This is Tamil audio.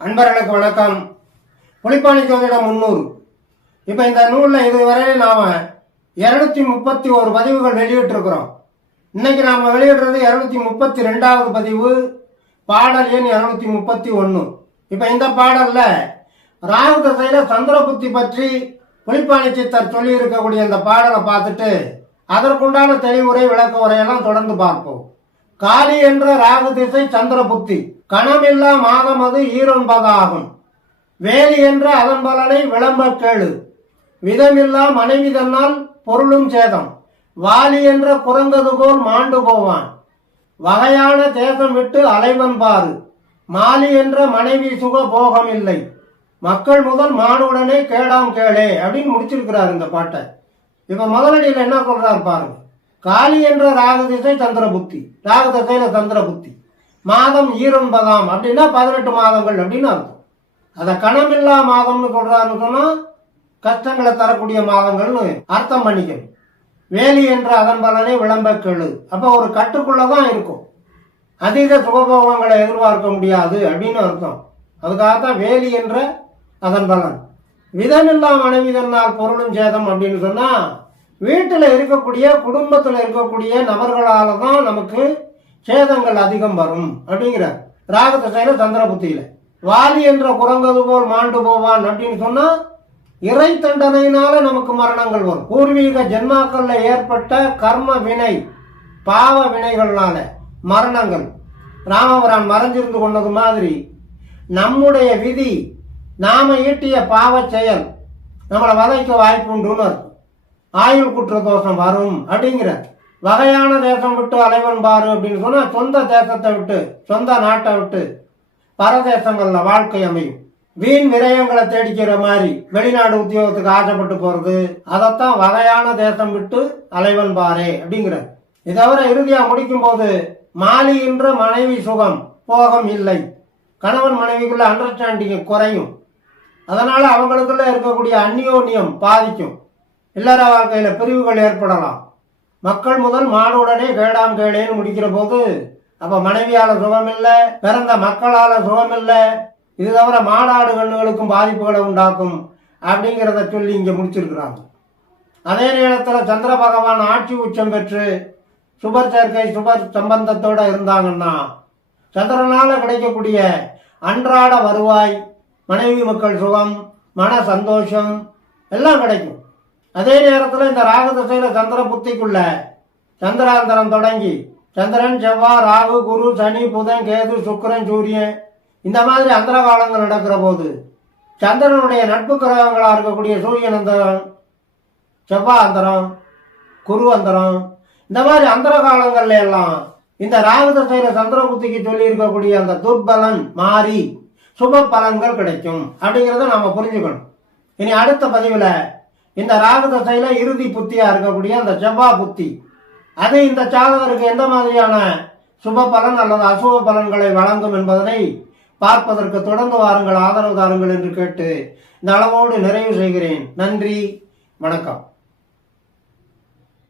அன்பர்களுக்கு வணக்கம். புலிப்பாணி ஜோதிடம் முன்னூறு இப்போ இந்த நூலில் இதுவரை நாம இருநூத்தி முப்பத்தி ஒரு பதிவுகள் வெளியிட்டிருக்கிறோம். இன்னைக்கு நாம வெளியிடுறது இருநூத்தி முப்பத்தி ரெண்டாவது பதிவு பாடல் எண் இருநூத்தி முப்பத்தி ஒன்று இப்போ இந்த பாடல்ல ராகு திசையில சந்திர புத்தி பற்றி புலிப்பாணி சித்தர் சொல்லி இருக்கக்கூடிய இந்த பாடலை பார்த்துட்டு அதற்குண்டான தெளிவுரை விளக்க உரையெல்லாம் தொடர்ந்து பார்ப்போம். காளி என்ற ராகு திசை சந்திர புத்தி கணமில்லா மாதம் அது ஈரொன்பதாகும் வேலி என்ற அதன் பலனை விளம்ப கேளு. விதமில்லா மனைவி தன்னால் பொருளும் சேதம். வாலி என்ற குரங்கது போல் மாண்டு போவான். வகையான தேசம் விட்டு அலைவன் பாரு. மாலி என்ற மனைவி சுக போகம் இல்லை மக்கள் முதல் மானுடனே கேடாம் கேளே அப்படின்னு முடிச்சிருக்கிறார் இந்த பாட்டை. இப்ப முதலடியில் என்ன சொல்றாரு பாருங்க. காளி என்ற ராகு திசை தந்திர புத்தி ராகு திசையில தந்திர புத்தி மாதம் ஈரொன்பதாம் அப்படின்னா பதினெட்டு மாதங்கள் அப்படின்னு அர்த்தம். அதை கணமில்லா மாதம்னு சொல்றாருன்னு சொன்னா கஷ்டங்களை தரக்கூடிய மாதங்கள்னு அர்த்தம் பண்ணிக்கணும். வேலி என்ற அதன் பலனை விளம்ப கெழு. அப்ப ஒரு கட்டுக்குள்ளதான் இருக்கும். அதீத சுகபோகங்களை எதிர்பார்க்க முடியாது அப்படின்னு அர்த்தம். அதுக்காகத்தான் வேலி என்ற அதன் பலன். விதமில்லா மனைவி தன்னால் பொருளும் சேதம் அப்படின்னு சொன்னா வீட்டில் இருக்கக்கூடிய குடும்பத்தில் இருக்கக்கூடிய நபர்களால தான் நமக்கு சேதங்கள் அதிகம் வரும் அப்படிங்கிறார். ராகதசையில சந்திர புத்தியில. வாலி என்ற குரங்கது போல் மாண்டு போவான் அப்படின்னு சொன்னா இறை தண்டனையினால நமக்கு மரணங்கள் வரும். பூர்வீக ஜென்மாக்கள்ல ஏற்பட்ட கர்ம வினை பாவ வினைகள்னால மரணங்கள். ராமபுரான் மறைஞ்சிருந்து கொண்டது மாதிரி நம்முடைய விதி நாம ஈட்டிய பாவச் செயல் நம்மளை வதைக்க வாய்ப்பு உண்டுன்னு ஆயுள் குற்ற தோஷம் வரும் அப்படிங்கிற. வகையான தேசம் விட்டு அலைவன் பாரு அப்படின்னு சொன்னா சொந்த தேசத்தை விட்டு சொந்த நாட்டை விட்டு பரதேசங்கள்ல வாழ்க்கை அமையும். வீண் விரயங்களை தேடிக்கிற மாதிரி வெளிநாடு உத்தியோகத்துக்கு ஆசைப்பட்டு போறது அதைத்தான் வகையான தேசம் விட்டு அலைவன் பாரே அப்படிங்கிறார் இதை தவிர இறுதியா முடிக்கும் போது மாலியின்ற மனைவி சுகம் போகம் இல்லை. கணவன் மனைவிக்குள்ள அண்டர்ஸ்டாண்டிங் குறையும். அதனால அவங்களுக்குள்ள இருக்கக்கூடிய அந்யோன்யம் பாதிக்கும். இல்லற வாழ்க்கையில பிரிவுகள் ஏற்படலாம். மக்கள் முதல் மாடுடனே கேடாம் கேளேன்னு முடிக்கிற போது அப்ப மனைவியால சுகமில்லை பிறந்த மக்களால சுகமில்லை இது தவிர மாடாடு கண்ணுகளுக்கும் பாதிப்புகளை உண்டாக்கும் அப்படிங்கிறத சொல்லி இங்க முடிச்சிருக்கிறாங்க. அதே நேரத்தில் சந்திர பகவான் ஆட்சி உச்சம் பெற்று சுபர் சேர்க்கை சுபர் சம்பந்தத்தோட இருந்தாங்கன்னா சந்திரனால கிடைக்கக்கூடிய அன்றாட வருவாய் மனைவி மக்கள் சுகம் மன சந்தோஷம் எல்லாம் கிடைக்கும். அதே நேரத்தில் இந்த ராகு திசையில சந்திர புத்திக்குள்ள சந்திராந்தரம் தொடங்கி சந்திரன் செவ்வாய் ராகு குரு சனி புதன் கேது சுக்கரன் சூரியன் இந்த மாதிரி அந்தரகாலங்கள் நடக்கிற போது சந்திரனுடைய நட்பு கிரகங்களா இருக்கக்கூடிய சூரியன் அந்தரம் செவ்வாய் அந்தரம் குரு அந்தரம் இந்த மாதிரி அந்தர காலங்கள்ல எல்லாம் இந்த ராகுதசையில சந்திர புத்திக்கு சொல்லி இருக்கக்கூடிய அந்த துர்பலன் மாறி சுப பலன்கள் கிடைக்கும். அப்படிங்கிறத நாம புரிஞ்சுக்கணும். இனி அடுத்த பதிவுல இந்த ராகு தசையில இறுதி புத்தியா இருக்கக்கூடிய அந்த செவ்வாய் புத்தி. அது இந்த சாதகருக்கு எந்த மாதிரியான சுப பலன் அல்லது அசுப பலன்களை வழங்கும் என்பதனை பார்ப்பதற்கு தொடர்ந்து வாருங்கள் ஆதரவு தாருங்கள் என்று கேட்டு இந்த அளவோடு நிறைவு செய்கிறேன். நன்றி வணக்கம்.